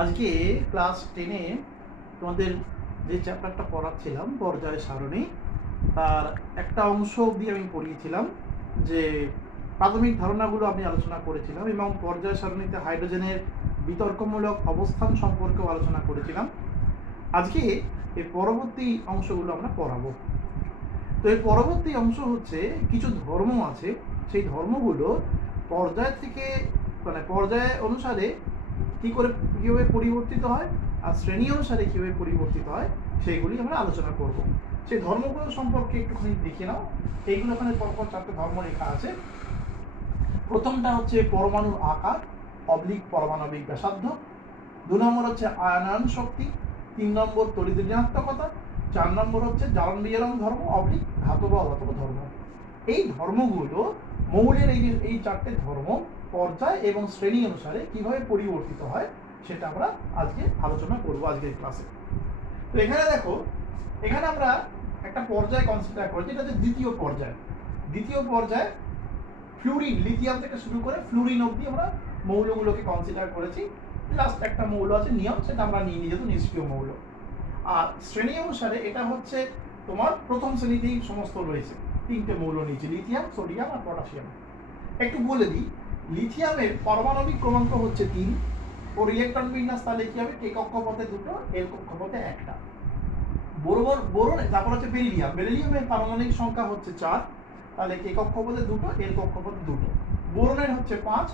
আজকে ক্লাস 10-এ তোমাদের যে চ্যাপ্টারটা পড়াচ্ছিলাম পর্যায় সারণী, তার একটা অংশ অবধি আমি পড়িয়েছিলাম। যে প্রাথমিক ধারণাগুলো আমি আলোচনা করেছিলাম এবং পর্যায় সারণীতে হাইড্রোজেনের বিতর্কমূলক অবস্থান সম্পর্কেও আলোচনা করেছিলাম। আজকে এই পরবর্তী অংশগুলো আমরা পড়াবো। তো এই পরবর্তী অংশ হচ্ছে কিছু ধর্ম আছে, সেই ধর্মগুলো পর্যায় থেকে পর্যায় অনুসারে কীভাবে পরিবর্তিত হয় আর শ্রেণী অনুসারে কীভাবে পরিবর্তিত হয় সেইগুলি আমরা আলোচনা করব। সেই ধর্মগুলো সম্পর্কে একটুখানি দেখে নাও। এইগুলো এখানে পরপর 4টে ধর্ম লেখা আছে। প্রথমটা হচ্ছে পরমাণুর আকার অবলিক পারমাণবিক ব্যাসার্ধ, 2 নম্বর হচ্ছে আয়নায়ন শক্তি, 3 নম্বর তড়িৎ ঋণাত্মকতা, 4 নম্বর হচ্ছে জ্বালন বিজারণ ধর্ম অবলিক ধাতব অধাতব ধর্ম। এই ধর্মগুলো মৌলের এই 4টে ধর্ম পর্যায় এবং শ্রেণী অনুসারে কিভাবে পরিবর্তিত হয় সেটা আমরা আজকে আলোচনা করব আজকের ক্লাসে। তো এখানে দেখো, এখানে আমরা একটা পর্যায় কনসিডার করেছি, এটা হচ্ছে দ্বিতীয় পর্যায়। দ্বিতীয় পর্যায় ফ্লুরিন, লিথিয়াম থেকে শুরু করে ফ্লুরিন অবধি আমরা মৌলগুলোকে কনসিডার করেছি। লাস্ট একটা মৌল আছে নিয়ম, সেটা আমরা নিয়ে নিই যেহেতু নিষ্ক্রিয় মৌল। আর শ্রেণী অনুসারে এটা হচ্ছে তোমার প্রথম শ্রেণীতেই সমস্ত রয়েছে, 3টে মৌল নিয়েছি, লিথিয়াম, সোডিয়াম আর পটাশিয়াম। একটু বলে দিই, লিথিয়ামের পারমাণবিক ক্রমাঙ্ক হচ্ছে 3, ওর ইলেকট্রন বিন্যাস তাহলে কি হবে, কে কক্ষপথে 2, এল কক্ষপথে 1টা। বোরন, তারপর হচ্ছে বেরিলিয়ামের পারমাণবিক সংখ্যা হচ্ছে 4, তাহলে কে কক্ষপথে 2, এল কক্ষপথে 2। বোরনের হচ্ছে 5,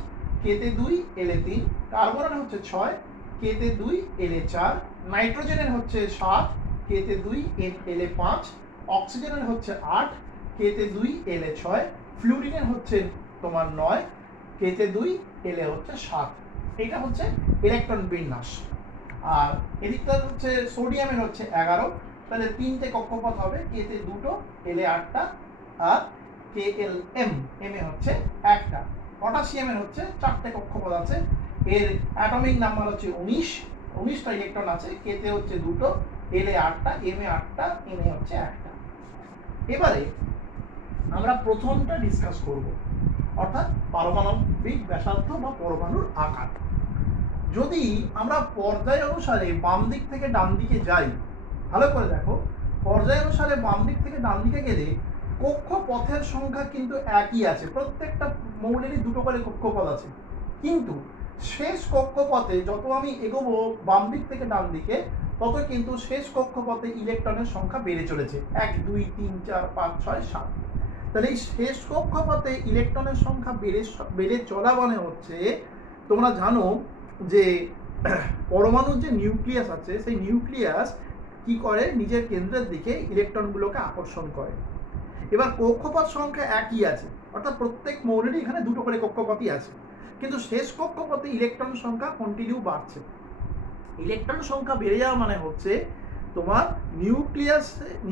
কেতে 2, এলে 3। কার্বনের হচ্ছে 6, কেতে 2, এলে 4। নাইট্রোজেনের হচ্ছে 7, কেতে 2, এলে 5। অক্সিজেনের হচ্ছে 8, কেতে 2, এলে 6। ফ্লুরিনের হচ্ছে তোমার 9, কেতে 2, এলে হচ্ছে 7। এটা হচ্ছে ইলেকট্রন বিন্যাস। আর এদিকটা হচ্ছে সোডিয়ামের হচ্ছে 11, তাহলে 3টে কক্ষপথ হবে, কেতে 2, এলে 8টা আর কে এল এম এ হচ্ছে 1টা। পটাশিয়ামের হচ্ছে 4টে কক্ষপথ আছে, এর অ্যাটমিক নাম্বার হচ্ছে 19টা ইলেকট্রন আছে, কেতে হচ্ছে 2, এলে 8টা, এম এ 8টা, এম এ হচ্ছে 1টা। এবারে আমরা প্রথমটা ডিসকাস করব, অর্থাৎ পারমাণবিক ব্যাসার্ধ বা পরমাণুর আকার। যদি আমরা পর্যায় অনুসারে বাম দিক থেকে ডান দিকে যাই, ভালো করে দেখো, পর্যায় অনুসারে বাম দিক থেকে ডান দিকে গেলে কক্ষপথের সংখ্যা কিন্তু একই আছে, প্রত্যেকটা মৌলেরই 2টো করে কক্ষপথ আছে। কিন্তু শেষ কক্ষপথে যত আমি এগোবো বাম দিক থেকে ডান দিকে, তত কিন্তু শেষ কক্ষপথে ইলেকট্রনের সংখ্যা বেড়ে চলেছে, 1 2 3 4 5 6 7। তাহলে এই শেষ কক্ষপথে ইলেকট্রনের সংখ্যা বেড়ে চলা মানে হচ্ছে, তোমরা জানো যে পরমাণুর যে নিউক্লিয়াস আছে, সেই নিউক্লিয়াস কি করে, নিজের কেন্দ্রের দিকে ইলেকট্রনগুলোকে আকর্ষণ করে। এবার কক্ষপথ সংখ্যা একই আছে, অর্থাৎ প্রত্যেক মৌলেরই এখানে 2টো করে কক্ষপথই আছে, কিন্তু শেষ কক্ষপথে ইলেকট্রন সংখ্যা কন্টিনিউ বাড়ছে। ইলেকট্রন সংখ্যা বেড়ে যাওয়া মানে হচ্ছে তোমার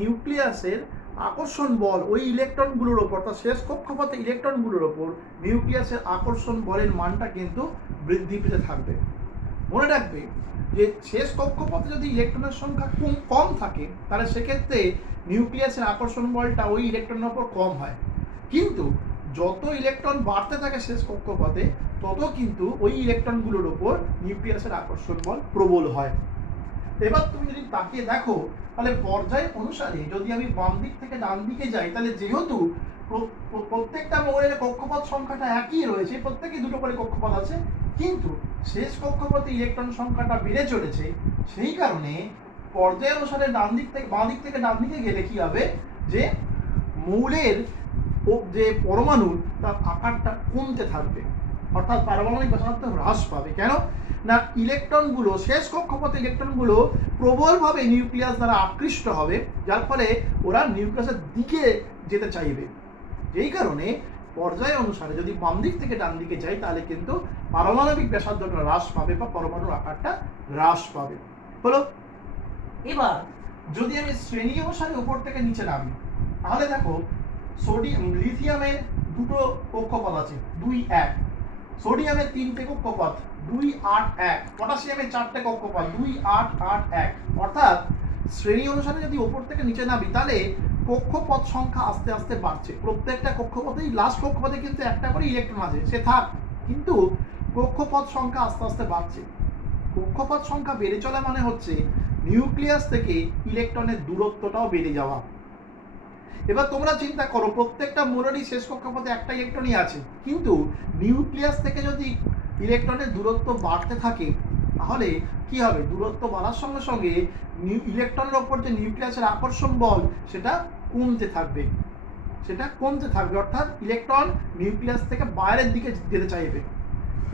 নিউক্লিয়াসের আকর্ষণ বল ওই ইলেকট্রনগুলোর ওপর, অর্থাৎ শেষ কক্ষপথে ইলেকট্রনগুলোর ওপর নিউক্লিয়াসের আকর্ষণ বলের মানটা কিন্তু বৃদ্ধি পেতে থাকবে। মনে রাখবে যে শেষ কক্ষপথে যদি ইলেকট্রনের সংখ্যা কম থাকে, তাহলে সেক্ষেত্রে নিউক্লিয়াসের আকর্ষণ বলটা ওই ইলেকট্রনের ওপর কম হয়। কিন্তু যত ইলেকট্রন বাড়তে থাকে শেষ কক্ষপথে, তত কিন্তু ওই ইলেকট্রনগুলোর ওপর নিউক্লিয়াসের আকর্ষণ বল প্রবল হয়। এবার তুমি যদি তাকিয়ে দেখো, তাহলে পর্যায় অনুসারে যদি আমি বাম দিক থেকে ডান দিকে যাই, তাহলে যেহেতু প্রত্যেকটা মৌলের কক্ষপথ সংখ্যাটা একই রয়েছে, প্রত্যেকেই 2টো করে কক্ষপথ আছে, কিন্তু শেষ কক্ষপথে ইলেকট্রন সংখ্যাটা বেড়ে চলেছে, সেই কারণে পর্যায় অনুসারে বাঁ দিক থেকে ডান দিকে গেলে কি হবে, যে মৌলের যে পরমাণুর তার আকারটা কমতে থাকবে, অর্থাৎ পারমাণবিক ব্যাসার্ধ হ্রাস পাবে। কেন না, ইলেকট্রনগুলো শেষ কক্ষপথে ইলেকট্রনগুলো প্রবলভাবে নিউক্লিয়াস দ্বারা আকৃষ্ট হবে, যার ফলে ওরা নিউক্লিয়াসের দিকে যেতে চাইবে। যেই কারণে পর্যায় অনুসারে যদি বাম দিক থেকে ডান দিকে যাই, তাহলে কিন্তু পারমাণবিক ব্যাসার্ধটা হ্রাস পাবে বা পরমাণুর আকারটা হ্রাস পাবে। হলো। এবার যদি আমি শ্রেণী অনুসারে উপর থেকে নিচে নামি, তাহলে দেখো লিথিয়ামের 2টো কক্ষপথ আছে, 2 1। সোডিয়ামের 3টে কক্ষপথ, 2 8 1। পটাশিয়ামের 4টে কক্ষপথ, 2 8 8 1। অর্থাৎ শ্রেণী অনুসারে যদি উপর থেকে নিচে নামি, তাহলে কক্ষপথ সংখ্যা আস্তে আস্তে বাড়ছে। প্রত্যেকটা কক্ষপথেই লাস্ট কক্ষপথে কিন্তু একটা করে ইলেকট্রন আছে, সে থাক, কিন্তু কক্ষপথ সংখ্যা আস্তে আস্তে বাড়ছে। কক্ষপথ সংখ্যা বেড়ে চলা মানে হচ্ছে নিউক্লিয়াস থেকে ইলেকট্রনের দূরত্বটাও বেড়ে যাওয়া। এবার তোমরা চিন্তা করো, প্রত্যেকটা মৌলেরই শেষ কক্ষপথে একটা ইলেকট্রনই আছে, কিন্তু নিউক্লিয়াস থেকে যদি ইলেকট্রনের দূরত্ব বাড়তে থাকে তাহলে কি হবে? দূরত্ব বাড়ার সঙ্গে সঙ্গে ইলেকট্রনের ওপর যে নিউক্লিয়াসের আকর্ষণ বল সেটা কমতে থাকবে, অর্থাৎ ইলেকট্রন নিউক্লিয়াস থেকে বাইরের দিকে যেতে চাইবে।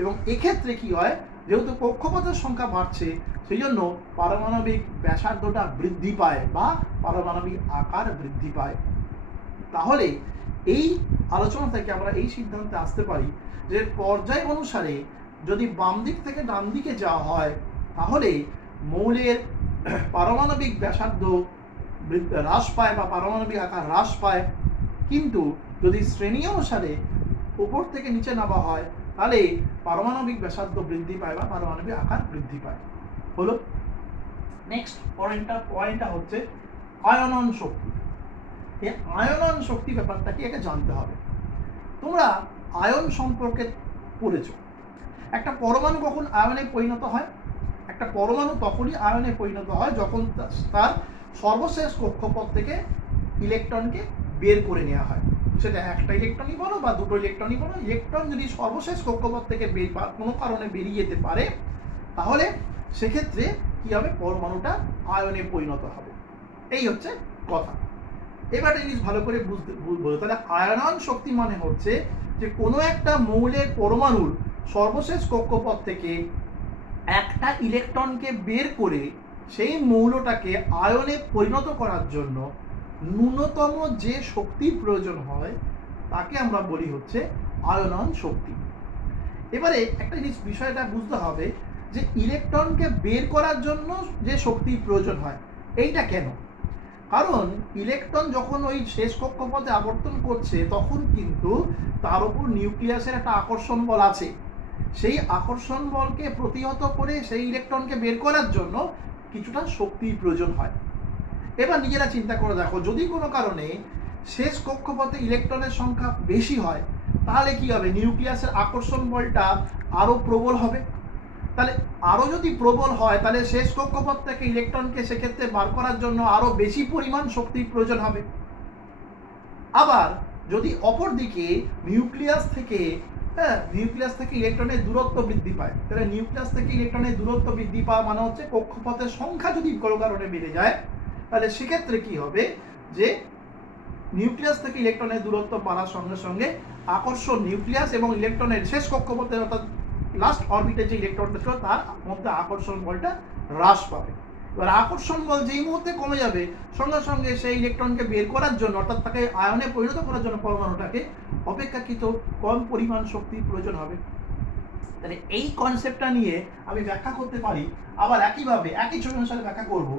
এবং এক্ষেত্রে কি হয়, যেহেতু কক্ষপথের সংখ্যা বাড়ছে সেই জন্য পারমাণবিক ব্যাসার্ধটা বৃদ্ধি পায় বা পারমাণবিক আকার বৃদ্ধি পায়। তাহলে এই আলোচনা থেকে আমরা এই সিদ্ধান্তে আসতে পারি যে পর্যায় অনুসারে যদি বাম দিক থেকে ডান দিকে যাওয়া হয় তাহলে মৌলের পারমাণবিক ব্যাসার্ধ হ্রাস পায় বা পারমাণবিক আকার হ্রাস পায়, কিন্তু যদি শ্রেণী অনুসারে উপর থেকে নিচে নামা হয় তাহলে পারমাণবিক ব্যাসার্ধ বৃদ্ধি পায় বা পারমাণবিক আকার বৃদ্ধি পায়। হলো। নেক্সট পয়েন্টটা হচ্ছে আয়নন শক্তি। এই আয়নন শক্তি ব্যাপারটা কি একে জানতে হবে। তোমরা আয়ন সম্পর্কে পড়েছো। একটা পরমাণু কখন আয়নে পরিণত হয়? একটা পরমাণু তখনই আয়নে পরিণত হয় যখন তার সর্বশেষ কক্ষপথ থেকে ইলেকট্রনকে বের করে নেওয়া হয়। সেটা একটা ইলেকট্রনই বলো বা দুটো ইলেকট্রনই বলো, ইলেকট্রন যদি সর্বশেষ কক্ষপথ থেকে বা কোনো কারণে বেরিয়ে যেতে পারে তাহলে সেক্ষেত্রে কি হবে? পরমাণুটা আয়নে পরিণত হবে। এই হচ্ছে কথা। এবার জিনিস ভালো করে বুঝবো। তাহলে আয়নন শক্তি মানে হচ্ছে যে কোনো একটা মৌলের পরমাণুর সর্বশেষ কক্ষপথ থেকে একটা ইলেকট্রনকে বের করে সেই মৌলটাকে আয়নে পরিণত করার জন্য ন্যূনতম যে শক্তির প্রয়োজন হয় তাকে আমরা বলি হচ্ছে আয়নন শক্তি। এবারে একটা বিষয়টা বুঝতে হবে যে ইলেকট্রনকে বের করার জন্য যে শক্তির প্রয়োজন হয় এইটা কেন? কারণ ইলেকট্রন যখন ওই শেষ কক্ষপথে আবর্তন করছে তখন কিন্তু তার উপর নিউক্লিয়াসের একটা আকর্ষণ বল আছে। সেই আকর্ষণ বলকে প্রতিহত করে সেই ইলেকট্রনকে বের করার জন্য কিছুটা শক্তির প্রয়োজন হয়। এবার নিজেরা চিন্তা করে দেখো, যদি কোনো কারণে শেষ কক্ষপথে ইলেকট্রনের সংখ্যা বেশি হয় তাহলে কি হবে? নিউক্লিয়াসের আকর্ষণ বলটা আরো প্রবল হবে। তাহলে আরো যদি প্রবল হয় তাহলে শেষ কক্ষপথ থেকে ইলেকট্রনকে সেক্ষেত্রে বার করার জন্য আরো বেশি পরিমাণ শক্তির প্রয়োজন হবে। আবার যদি অপর দিকে নিউক্লিয়াস থেকে ইলেকট্রনের দূরত্ব বৃদ্ধি পায়, তাহলে নিউক্লিয়াস থেকে ইলেকট্রনের দূরত্ব বৃদ্ধি পাওয়া মানে হচ্ছে কক্ষপথের সংখ্যা যদি কোনো কারণে বেড়ে যায় তাহলে সেক্ষেত্রে কি হবে? যে নিউক্লিয়াস থেকে ইলেকট্রনের দূরত্ব বাড়ার সঙ্গে সঙ্গে আকর্ষণ নিউক্লিয়াস এবং ইলেকট্রনের শেষ কক্ষপথে অর্থাৎ লাস্ট অরবিটে যে ইলেকট্রনটা ছিল তার মধ্যে আকর্ষণ বলটা হ্রাস পাবে। এবার আকর্ষণ বল যেই মুহূর্তে কমে যাবে সঙ্গে সঙ্গে সেই ইলেকট্রনকে বের করার জন্য অর্থাৎ তাকে আয়নে পরিণত করার জন্য পরমাণুটাকে অপেক্ষাকৃত কম পরিমাণ শক্তির প্রয়োজন হবে। তাহলে এই কনসেপ্টটা নিয়ে আমি ব্যাখ্যা করতে পারি। আবার একইভাবে একই ছবি অনুসারে ব্যাখ্যা করব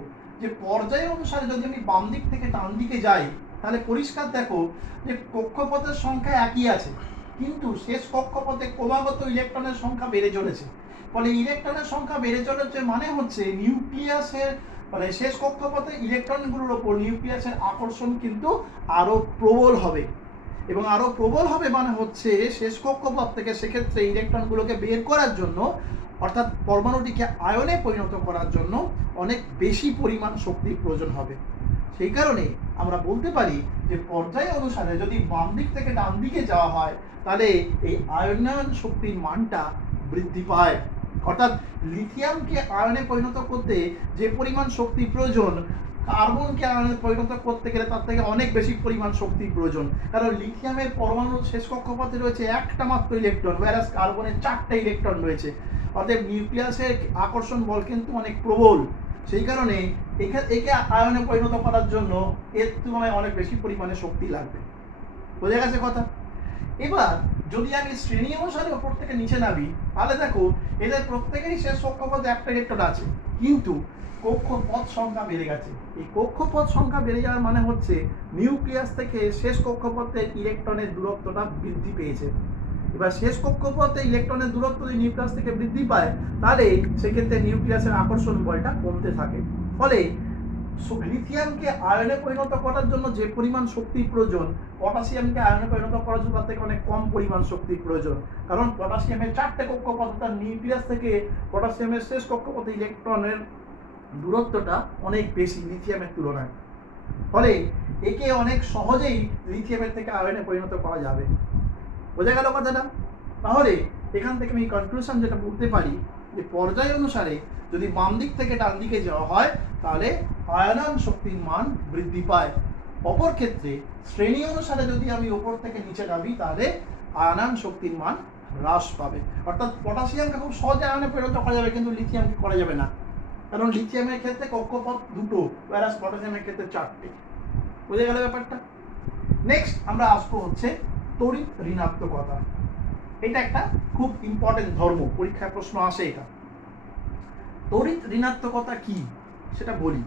যে পর্যায় অনুসারে যদি আমি বাম দিক থেকে ডান দিকে যাই তাহলে পরিষ্কার দেখো যে কক্ষপথের সংখ্যা একই আছে, কিন্তু শেষ কক্ষপথে ক্রমাগত ইলেকট্রনের সংখ্যা বেড়ে চলেছে। ফলে ইলেকট্রনের সংখ্যা বেড়ে চলেছে মানে হচ্ছে নিউক্লিয়াসের মানে শেষ কক্ষপথে ইলেকট্রনগুলোর ওপর নিউক্লিয়াসের আকর্ষণ কিন্তু আরো প্রবল হবে। এবং আরো প্রবল হবে মানে হচ্ছে শেষ কক্ষপথ থেকে সেক্ষেত্রে ইলেকট্রনগুলোকে বের করার জন্য অর্থাৎ পরমাণুটিকে আয়নে পরিণত করার জন্য অনেক বেশি পরিমাণ শক্তির প্রয়োজন হবে। সেই কারণে আমরা বলতে পারি যে পর্যায় অনুসারে যদি বাম দিক থেকে ডান দিকে যাওয়া হয় তাহলে এই আয়নায়ন শক্তির মানটা বৃদ্ধি পায়। অর্থাৎ লিথিয়ামকে আয়নে পরিণত করতে যে পরিমাণ শক্তি প্রয়োজন কার্বনকে আয়নে পরিণত করতে গেলে তার থেকে অনেক বেশি পরিমাণ শক্তির প্রয়োজন। কারণ লিথিয়ামের পরমাণুর শেষ কক্ষপথে রয়েছে একটা মাত্র ইলেকট্রন, whereas কার্বনের 4টা ইলেকট্রন রয়েছে। অর্থাৎ নিউক্লিয়াসের আকর্ষণ বল কিন্তু অনেক প্রবল। সেই কারণে একে আয়নে পরিণত করার জন্য এর তুলনায় অনেক বেশি পরিমাণে শক্তি লাগবে। বোঝা গেছে কথা? এবার যদি আমি শ্রেণী অনুসারে ওপর থেকে নিচে নামি তাহলে দেখো এদের প্রত্যেকেরই শেষ কক্ষপথে একটা ইলেকট্রন আছে, কিন্তু কক্ষপথ সংখ্যা বেড়ে গেছে। এই কক্ষপথ সংখ্যা বেড়ে যাওয়ার মানে হচ্ছে নিউক্লিয়াস থেকে শেষ কক্ষপথে ইলেকট্রনের দূরত্বটা বৃদ্ধি পেয়েছে। এবার শেষ কক্ষপথে ইলেকট্রনের দূরত্ব যদি নিউক্লিয়াস থেকে বৃদ্ধি পায় তাহলে সেক্ষেত্রে নিউক্লিয়াসের আকর্ষণ বলটা কমতে থাকে। ফলে লিথিয়ামকে আয়নে পরিণত করার জন্য যে পরিমাণ শক্তির প্রয়োজন, পটাশিয়ামকে আয়নে পরিণত করার জন্য তার থেকে অনেক কম পরিমাণ শক্তির প্রয়োজন। কারণ পটাশিয়ামের 4টে কক্ষপথ, তার নিউক্লিয়াস থেকে পটাশিয়ামের শেষ কক্ষপথে ইলেকট্রনের দূরত্বটা অনেক বেশি লিথিয়ামের তুলনায়। ফলে একে অনেক সহজেই লিথিয়ামের থেকে আয়নে পরিণত করা যাবে। বোঝা গেল কথাটা? তাহলে এখান থেকে আমি কনক্লুশন যেটা বলতে পারি যে পর্যায় অনুসারে যদি বাম দিক থেকে ডান দিকে যাওয়া হয় তাহলে আয়নন শক্তির মান বৃদ্ধি পায়। অপর ক্ষেত্রে শ্রেণী অনুসারে যদি আমি উপর থেকে নিচে নামি তাহলে আয়নন শক্তির মান হ্রাস পাবে। অর্থাৎ পটাশিয়ামকে খুব সহজে আয়নে পরিণত করা যাবে, কিন্তু লিথিয়ামকে করা যাবে না, কারণ লিথিয়ামের ক্ষেত্রে কক্ষপথ 2টো, whereas পটাশিয়ামের ক্ষেত্রে 4টে। বুঝে গেল ব্যাপারটা? নেক্সট আমরা আসবো হচ্ছে তড়িৎ ঋণাত্মকতা। এটা একটা খুব ইম্পর্টেন্ট ধর্ম, পরীক্ষায় প্রশ্ন আসে এটা। তড়িৎ ঋণাত্মকতা কি সেটা বলি।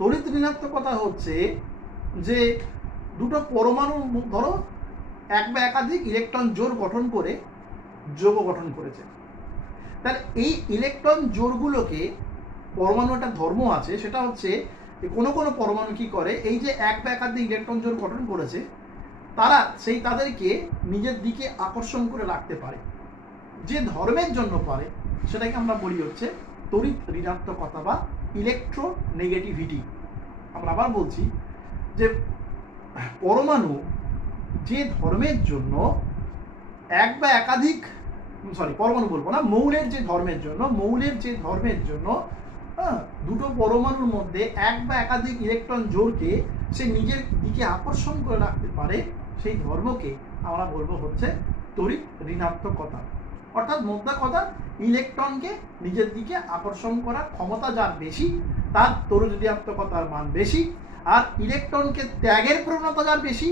তড়িৎ ঋণাত্মকতা হচ্ছে যে দুটো পরমাণু ধরো এক বা একাধিক ইলেকট্রন জোড় গঠন করে যৌগ গঠন করেছে। তাহলে এই ইলেকট্রন জোড়গুলোকে, পরমাণু একটা ধর্ম আছে, সেটা হচ্ছে কোনো কোনো পরমাণু কি করে, এই যে এক বা একাধিক ইলেকট্রন জোড় গঠন করেছে তারা তাদেরকে নিজের দিকে আকর্ষণ করে রাখতে পারে। যে ধর্মের জন্য পারে সেটাকে আমরা বলি হচ্ছে তড়িৎ ঋণাত্মকতা বা ইলেকট্রোনেগেটিভিটি। আমরা আবার বলছি যে পরমাণু যে ধর্মের জন্য এক বা একাধিক, পরমাণু বলবো না, মৌলের যে ধর্মের জন্য দুটো পরমাণুর মধ্যে এক বা একাধিক ইলেকট্রন জোড়কে সে নিজের দিকে আকর্ষণ করে রাখতে পারে, সেই ধর্মকে আমরা বলবো হচ্ছে তড়িৎ ঋণাত্মকতা। অর্থাৎ মোদ্দা কথা, ইলেকট্রনকে নিজের দিকে আকর্ষণ করার ক্ষমতা যার বেশি তার তড়িৎ ঋণাত্মকতার মান বেশি, আর ইলেকট্রনকে ত্যাগের প্রবণতা যার বেশি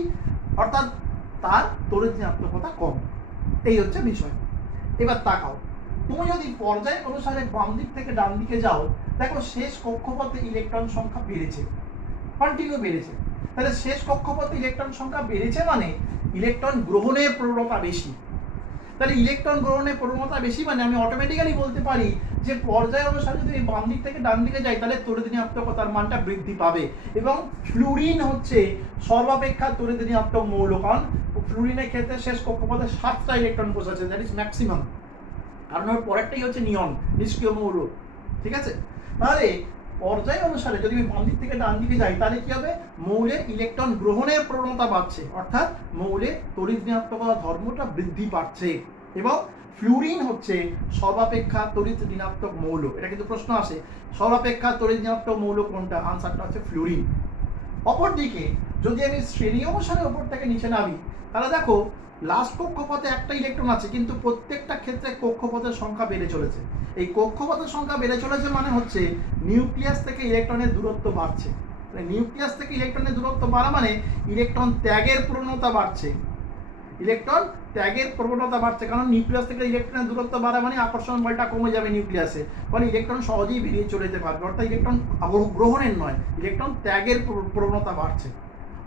অর্থাৎ তার তড়িৎ ঋণাত্মকতা কম। এই হচ্ছে বিষয়। এবার তাকাও, তুমি যদি পর্যায় অনুসারে বাম দিক থেকে ডান দিকে যাও, দেখো শেষ কক্ষপথে ইলেকট্রন সংখ্যা বেড়েছে, কন্টিনিউ বেড়েছে। তাহলে শেষ কক্ষপথে ইলেকট্রন সংখ্যা বেড়েছে মানে ইলেকট্রন গ্রহণের প্রবণতা বেশি। তাহলে ইলেকট্রন গ্রহণের প্রবণতা বেশি মানে আমি অটোমেটিক্যালি বলতে পারি যে পর্যায় অনুসারে যদি বাম দিক থেকে ডান দিকে যাই তাহলে তড়িৎ ঋণাত্মকতার মানটা বৃদ্ধি পাবে। এবং ফ্লুরিন হচ্ছে সর্বাপেক্ষা তড়িৎ ঋণাত্মক মৌল, কারণ ফ্লুরিনের ক্ষেত্রে শেষ কক্ষপথে 7টা ইলেকট্রন বসেছে, দ্যাট ইজ ম্যাক্সিমাম। কারণ ওর পরেরটাই হচ্ছে নিয়ন, নিষ্ক্রিয় মৌল। ঠিক আছে? তাহলে পর্যায় অনুসারে যদি আমি বাম দিক থেকে ডান দিকে যাই তাহলে কি হবে, মৌলের ইলেকট্রন গ্রহণের প্রবণতা বাড়ছে, অর্থাৎ মৌলের তড়িৎ ঋণাত্মকতা ধর্মটা বৃদ্ধি পাচ্ছে। এবং ফ্লুরিন হচ্ছে সর্বাপেক্ষা তড়িৎ ঋণাত্মক মৌল। এটা কিন্তু প্রশ্ন আসে, সর্বাপেক্ষা তড়িৎ ঋণাত্মক মৌল কোনটা? আনসারটা হচ্ছে ফ্লুরিন। অপরদিকে যদি আমি শ্রেণী অনুসারে ওপর থেকে নিচে নামি তাহলে দেখো লাস্ট কক্ষপথে একটা ইলেকট্রন আছে, কিন্তু প্রত্যেকটা ক্ষেত্রে কক্ষপথের সংখ্যা বেড়ে চলেছে। এই কক্ষপথের সংখ্যা বেড়ে চলেছে মানে হচ্ছে নিউক্লিয়াস থেকে ইলেকট্রনের দূরত্ব বাড়ছে। নিউক্লিয়াস থেকে ইলেকট্রনের দূরত্ব বাড়া মানে ইলেকট্রন ত্যাগের প্রবণতা বাড়ছে। ইলেকট্রন ত্যাগের প্রবণতা বাড়ছে, কারণ নিউক্লিয়াস থেকে ইলেকট্রনের দূরত্ব বাড়া মানে আকর্ষণ বলটা কমে যাবে নিউক্লিয়াসে, ফলে ইলেকট্রন সহজেই বেরিয়ে চলে যেতে পারবে। অর্থাৎ ইলেকট্রন গ্রহণের নয়, ইলেকট্রন ত্যাগের প্রবণতা বাড়ছে।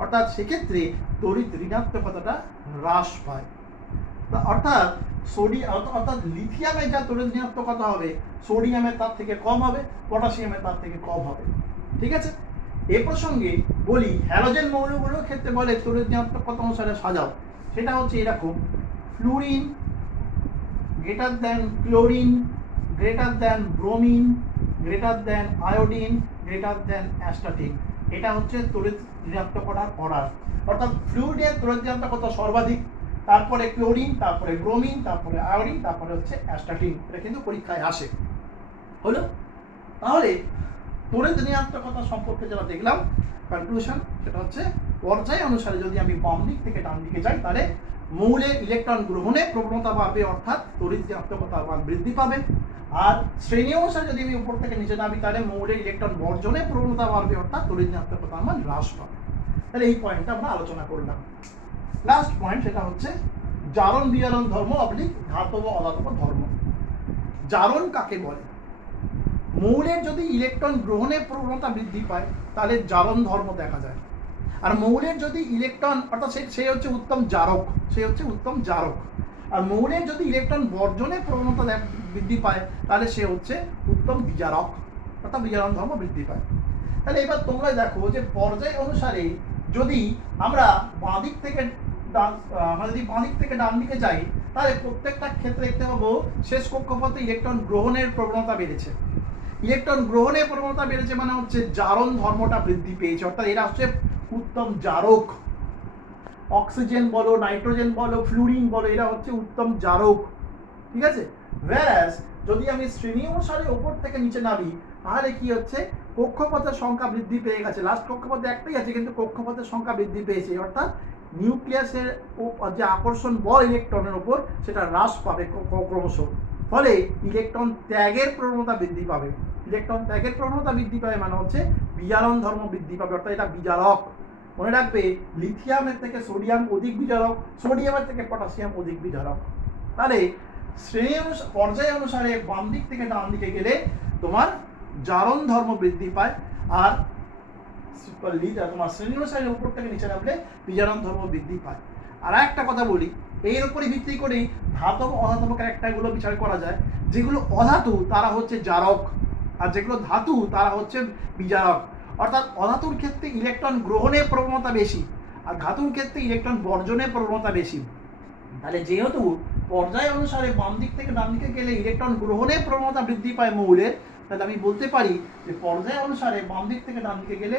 অর্থাৎ সেক্ষেত্রে তড়িৎ ঋণাত্মকতাটা হ্রাস পায়। অর্থাৎ অর্থাৎ লিথিয়ামের যা তড়িৎ ঋণাত্মকতা হবে সোডিয়ামের তার থেকে কম হবে, পটাশিয়ামের তার থেকে কম হবে। ঠিক আছে? এ প্রসঙ্গে বলি হ্যালোজেন মৌলগুলোর ক্ষেত্রে বলে তড়িৎ ঋণাত্মকতা অনুসারে সাজাও। সেটা হচ্ছে এরকম: fluorine greater than chlorine, greater than bromine, greater than iodine, greater than astatine. এটা হচ্ছে তড়িৎ ঋণাত্মকতার অর্ডার। অর্থাৎ ফ্লুইডের তড়িৎ ঋণাত্মকতা সর্বাধিক, তারপরে ক্লোরিন, তারপরে ব্রোমিন, তারপরে আয়োডিন, তারপরে হচ্ছে অ্যাস্টাটিন। এটা কিন্তু পরীক্ষায় আসে। হলো? তাহলে তড়িৎ ঋণাত্মকতা সম্পর্কে যেটা দেখলাম কনক্লুশন, সেটা হচ্ছে পর্যায় অনুসারে যদি আমি বাম দিক থেকে ডান দিকে যাই তাহলে মৌলের ইলেকট্রন গ্রহণের প্রবণতা বাড়বে, অর্থাৎ তড়িৎ ঋণাত্মকতার মান বৃদ্ধি পাবে। আর শ্রেণী অনুসারে যদি আমি উপর থেকে নিচে নামি তাহলে মৌলের ইলেকট্রন বর্জনের প্রবণতা বাড়বে, অর্থাৎ তড়িৎ ঋণাত্মকতার মান হ্রাস পাবে। তাহলে এই পয়েন্টটা আমরা আলোচনা করলাম। লাস্ট পয়েন্ট সেটা হচ্ছে জারণ বিজারণ ধর্ম অবলিক ধাতব অধাতব ধর্ম। জারণ কাকে বলে? মৌলের যদি ইলেকট্রন গ্রহণের প্রবণতা বৃদ্ধি পায় তাহলে জারণ ধর্ম দেখা যায়। আর মৌলের যদি ইলেকট্রন, অর্থাৎ সে হচ্ছে উত্তম জারক, আর মৌলের যদি ইলেকট্রন বর্জনের প্রবণতা বৃদ্ধি পায় তাহলে সে হচ্ছে উত্তম বিজারক, অর্থাৎ বিজারণ ধর্ম বৃদ্ধি পায়। তাহলে এবার তোমরা দেখো যে পর্যায় অনুসারে যদি আমরা বাঁ দিক থেকে ডান দিকে যাই, তাহলে প্রত্যেকটা ক্ষেত্রে দেখতে পাবো শেষ কক্ষপথে ইলেকট্রন গ্রহণের প্রবণতা বেড়েছে। ইলেকট্রন গ্রহণের প্রবণতা বেড়েছে মানে হচ্ছে জারণ ধর্মটা বৃদ্ধি পেয়েছে, অর্থাৎ এরা হচ্ছে উত্তম জারক। অক্সিজেন বলো, নাইট্রোজেন বলো, ফ্লুরিন বলো, এরা হচ্ছে উত্তম জারক। ঠিক আছে। whereas যদি আমি শ্রেণী অনুসারে উপর থেকে নিচে নামি, তাহলে কি হচ্ছে, কক্ষপথের সংখ্যা বৃদ্ধি পেয়ে গেছে। লাস্ট কক্ষপথে একটাই আছে, কিন্তু কক্ষপথের সংখ্যা বৃদ্ধি পেয়েছে, অর্থাৎ নিউক্লিয়াসের যে আকর্ষণ বল ইলেকট্রনের উপর সেটা হ্রাস পাবে ক্রমশ। ফলে ইলেকট্রন ত্যাগের প্রবণতা বৃদ্ধি পাবে। ইলেকট্রন ত্যাগের প্রবণতা বৃদ্ধি পাবে মানে হচ্ছে বিজারণ ধর্ম বৃদ্ধি পাবে, অর্থাৎ এটা বিজারক। মনে রাখবে, লিথিয়ামের থেকে সোডিয়াম অধিক বিজারক, সোডিয়ামের থেকে পটাশিয়াম অধিক বিজারক। তাহলে শ্রেণী পর্যায় অনুসারে বাম দিক থেকে ডান দিকে গেলে তোমার জারণ ধর্ম বৃদ্ধি পায়, আর তোমার শ্রেণী অনুসারে উপর থেকে নিচে নামলে বিজারণ ধর্ম বৃদ্ধি পায়। আর একটা কথা বলি, এর উপরে ভিত্তি করেই ধাতব অধাতব ক্যারেক্টারগুলো বিচার করা যায়। যেগুলো অধাতু তারা হচ্ছে জারক, আর যেগুলো ধাতু তারা হচ্ছে বিজারক। অর্থাৎ অধাতুর ক্ষেত্রে ইলেকট্রন গ্রহণের প্রবণতা বেশি, আর ধাতুর ক্ষেত্রে ইলেকট্রন বর্জনের প্রবণতা বেশি। তাহলে যেহেতু পর্যায় অনুসারে বাম দিক থেকে ডান দিকে গেলে ইলেকট্রন গ্রহণের প্রবণতা বৃদ্ধি পায় মৌলের, তাহলে আমি বলতে পারি যে পর্যায় অনুসারে বাম দিক থেকে ডান দিকে গেলে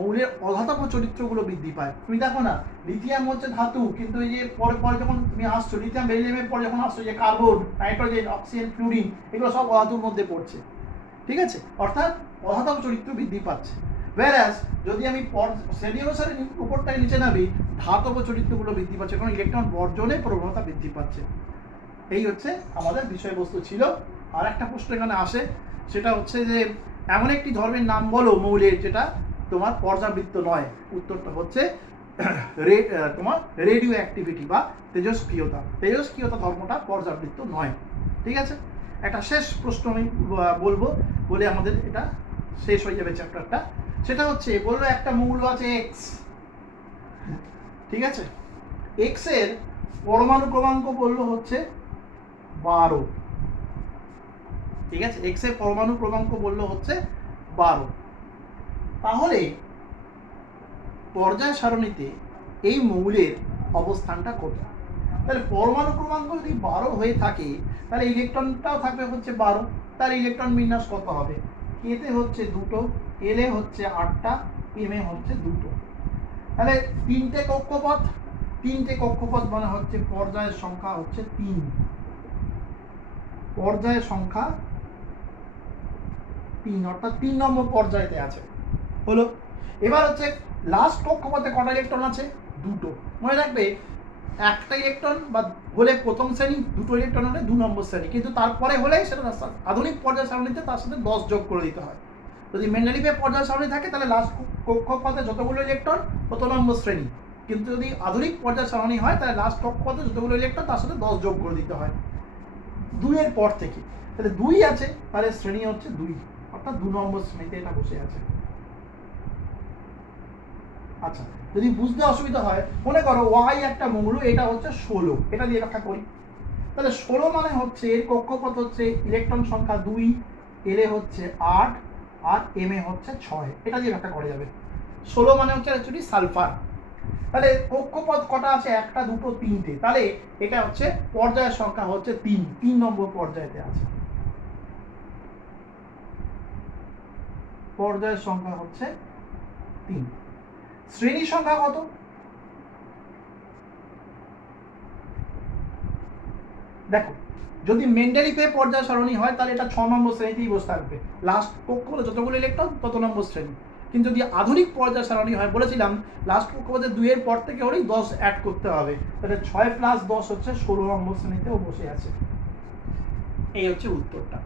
মৌলের অধাতব চরিত্রগুলো বৃদ্ধি পায়। তুমি দেখো না, লিথিয়াম হচ্ছে ধাতু, কিন্তু এই যে পরে যখন তুমি আসছো লিথিয়াম বেরিলিয়ামের পরে যখন আসছো, যে কার্বন, নাইট্রোজেন, অক্সিজেন, ফ্লুরিন, এগুলো সব অধাতুর মধ্যে পড়ছে। ঠিক আছে, অর্থাৎ অধাতব চরিত্র বৃদ্ধি পাচ্ছে। whereas যদি আমি শ্রেণী অনুসারে উপর থেকে নিচে নামি, ধাতব চরিত্রগুলো বৃদ্ধি পাচ্ছে, কারণ ইলেকট্রন বর্জনের প্রবণতা বৃদ্ধি পাচ্ছে। এই হচ্ছে আমাদের বিষয়বস্তু ছিল। আর একটা প্রশ্ন এখানে আসে, সেটা হচ্ছে যে এমন একটি ধর্মের নাম বলো মৌলের যেটা তোমার পর্যাবৃত্ত নয়। উত্তরটা হচ্ছে তোমার রেডিও অ্যাক্টিভিটি বা তেজস্ক্রিয়তা। তেজস্ক্রিয়তা ধর্মটা পর্যাবৃত্ত নয়। ঠিক আছে। একটা শেষ প্রশ্ন আমি বলবো, বলে আমাদের এটা শেষ হয়ে যাবে চ্যাপ্টারটা। সেটা হচ্ছে, বললো একটা মৌল আছে এক্স। ঠিক আছে, এক্স এর পরমাণু ক্রমাঙ্ক বললো হচ্ছে 12। ঠিক আছে, এক্স এর পরমাণু ক্রমাঙ্ক বললো হচ্ছে 12। তাহলে পর্যায় সারণীতে এই মৌলের অবস্থানটা কত? তাহলে পরমাণু ক্রমাঙ্ক যদি 12 হয়ে থাকে, তাহলে ইলেকট্রনটাও থাকবে হচ্ছে 12। তার ইলেকট্রন বিন্যাস কত হবে? কেতে হচ্ছে 2, এলে হচ্ছে 8টা, এমে হচ্ছে 2। তাহলে তিনটে কক্ষপথ মানে হচ্ছে পর্যায়ের সংখ্যা হচ্ছে 3। পর্যায়ের সংখ্যা 3, অর্থাৎ 3 নম্বর পর্যায়েতে আছে। হলো। এবার হচ্ছে লাস্ট কক্ষপথে কটা ইলেকট্রন আছে? 2। মনে রাখবে, একটা ইলেকট্রন বা হলে প্রথম শ্রেণী, 2টো ইলেকট্রন হলে 2 নম্বর শ্রেণী, কিন্তু তারপরে হলে সেটা আধুনিক পর্যায় সারণীতে তার সাথে 10 যোগ করে দিতে হয়। যদি মেন্ডেলিভের পর্যায় সারণী থাকে, তাহলে লাস্ট কক্ষপথে যতগুলো ইলেকট্রন তত নম্বর শ্রেণী, কিন্তু যদি আধুনিক পর্যায় সারণী হয়, তাহলে লাস্ট কক্ষপথে যতগুলো ইলেকট্রন তার সাথে 10 যোগ করে দিতে হয় 2 এর পর থেকে। তাহলে 2 আছে, তাহলে শ্রেণী হচ্ছে 2, অর্থাৎ 2 নম্বর শ্রেণীতে এটা বসে আছে। আচ্ছা, যদি বুঝতে অসুবিধা হয়, মনে করো ওয়াই একটা মৌল, এটা হচ্ছে 16, এটা দিয়ে ব্যাখ্যা করি। তাহলে 16 মানে হচ্ছে এর কক্ষপথ হচ্ছে ইলেকট্রন সংখ্যা 2, এলে হচ্ছে 8, আর এম এ হচ্ছে 6। এটা দিয়ে ব্যাখ্যা করা যাবে। 16 মানে হচ্ছে অ্যাকচুয়ালি সালফার। তাহলে কক্ষপথ কটা আছে? 1, 2, 3টে। তাহলে এটা হচ্ছে পর্যায়ের সংখ্যা হচ্ছে 3 নম্বর পর্যায়েতে আছে। পর্যায়ের সংখ্যা হচ্ছে 3। শ্রেণী সংখ্যা কত? দেখো, যদি মেন্ডেলিভের পর্যায় সারণী হয়, তাহলে এটা 6 নম্বর শ্রেণীতেই বসে থাকবে। লাস্ট কক্ষপথে যতগুলো ইলেকট্রন তত নম্বর শ্রেণী। কিন্তু যদি আধুনিক পর্যায় সারণী হয়, বলেছিলাম লাস্ট কক্ষপথে 2 এর পর থেকে হলেই 10 অ্যাড করতে হবে, তাহলে 6 + 10 হচ্ছে 16 নম্বর শ্রেণীতেও বসে আছে। এই হচ্ছে উত্তরটা।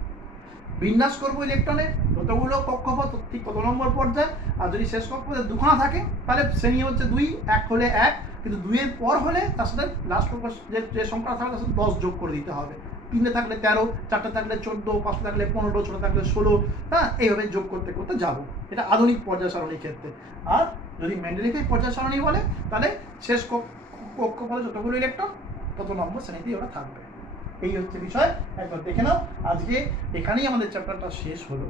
বিন্যাস করবো ইলেকট্রনের যতগুলো কক্ষপথ ঠিক তত নম্বর পর্যায়। আর যদি শেষ কক্ষপথে 2খানা থাকে, তাহলে শ্রেণী হচ্ছে 2, 1 হলে 1, কিন্তু 2 এর পর হলে তার সাথে লাস্ট কক্ষপথ যে সংখ্যা থাকবে তার সাথে 10 যোগ করে দিতে হবে। 3টে থাকলে 13, 4টে থাকলে 14, 5টে থাকলে 15, 6টে থাকলে 16। হ্যাঁ, এইভাবে যোগ করতে করতে যাবো। এটা আধুনিক পর্যায় সারণীর ক্ষেত্রে। আর যদি মেন্ডেলিভের পর্যায় সারণী বলে, তাহলে শেষ কক্ষপথে যতগুলো ইলেকট্রন তত নম্বর শ্রেণীতেই ওরা থাকবে। এই হচ্ছে বিষয়, একবার দেখে নাও। আজকে এখানেই আমাদের চ্যাপ্টারটা শেষ হলো।